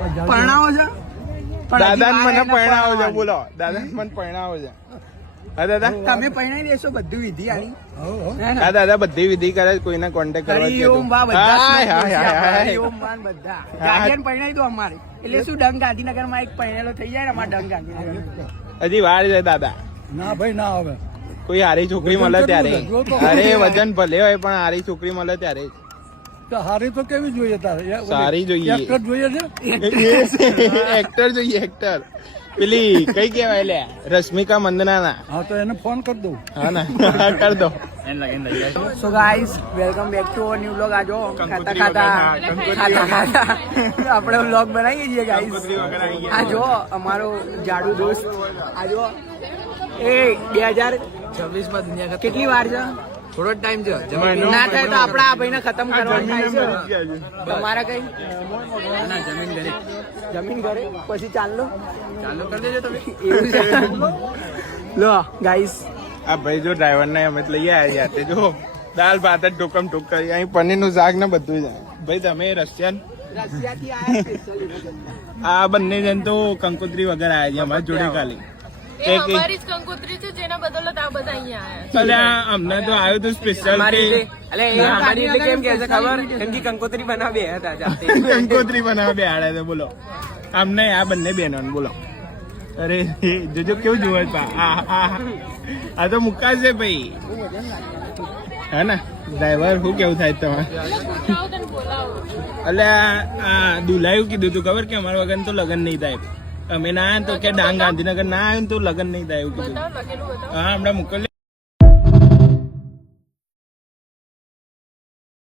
પરણાવો છે દાદા મને પરણાવો છે બોલો દાદા મને પરણાવો છે હા દાદા તમે પરણાઈ દેશો બધું વિધિ આની હા દાદા બધી વિધિ કરે કોઈને કોન્ટેક્ટ કરવા બધા ગાર્ડિયન પરણાઈ દો અમારે એટલે શું ડંગ ગાંધીનગરમાં એક પરણેલો થઈ જાય ને અમારે ડંગ ગાંધીનગર હજી વાર છે દાદા ના ભાઈ ના હવે કોઈ હારી છોકરી મળે ત્યારે અરે વજન ભલે હોય પણ હારી છોકરી મળે ત્યારે હારી તો કેવી જોઈએ તારે સારી જોઈએ એક્ટર જોઈએ છે એક્ટર જોઈએ એક્ટર પેલી કઈ કેવાય લે રશ્મિકા મંદના હા તો એને ફોન કરી દઉં હા ના કર દો so guys welcome back to our new vlog. આજો ખાતા આપણે વ્લોગ બનાવીએ છીએ ગાઈસ. આજો અમારો જાડુ દોસ્ત આજો એ 2026 માં દુનિયા કેટલી વાર છે થોડો ટાઈમ છે ના થાય તો આપડા આ ભાઈને ખતમ કરવાનું થાય છે તમારા કઈ ના જમીન ઘરે પછી ચાલો કરી દેજો તમે એવું છે લો ગાઈસ આ ભાઈ જો ડ્રાઈવર ને અમે લઈ આવ્યા છે જો દાલ ભાત જ ટોકમ ટોક કરી અહીં પનીર નું શાક ને બધું છે ભાઈ તમે રશિયન રશિયાથી આયા સ્પેશિયલી આ બંને જણ તો કંકોત્રી વગર આવ્યા છે અમારી જોડે ખાલી અમારી જ કંકોત્રી છે જેના બદલે આ બધા અહીંયા અલ્યા અમને તો આવ્યું હતું સ્પેશિયલ કેમ કે ખબર કેમ કે કંકોત્રી બનાવી હતા જાતે કંકોત્રી બનાવવા બે આડે છે બોલો અમને આ બંને બહેનો બોલો અરે જોજો કેવું જોવે છે આ તો મુક્કા છે ભાઈ હે ને ડ્રાઈવર શું કેવું થાય તમારે અલ્યા આ દુલાયું કીધું તું ખબર કે અમારા વગર તો લગ્ન નહીં થાય અમે ના તો કે ડાંગ ગાંધીનગર ના આવ્યું તો લગ્ન નહીં થાય એવું કીધું હા હમણાં મોકલ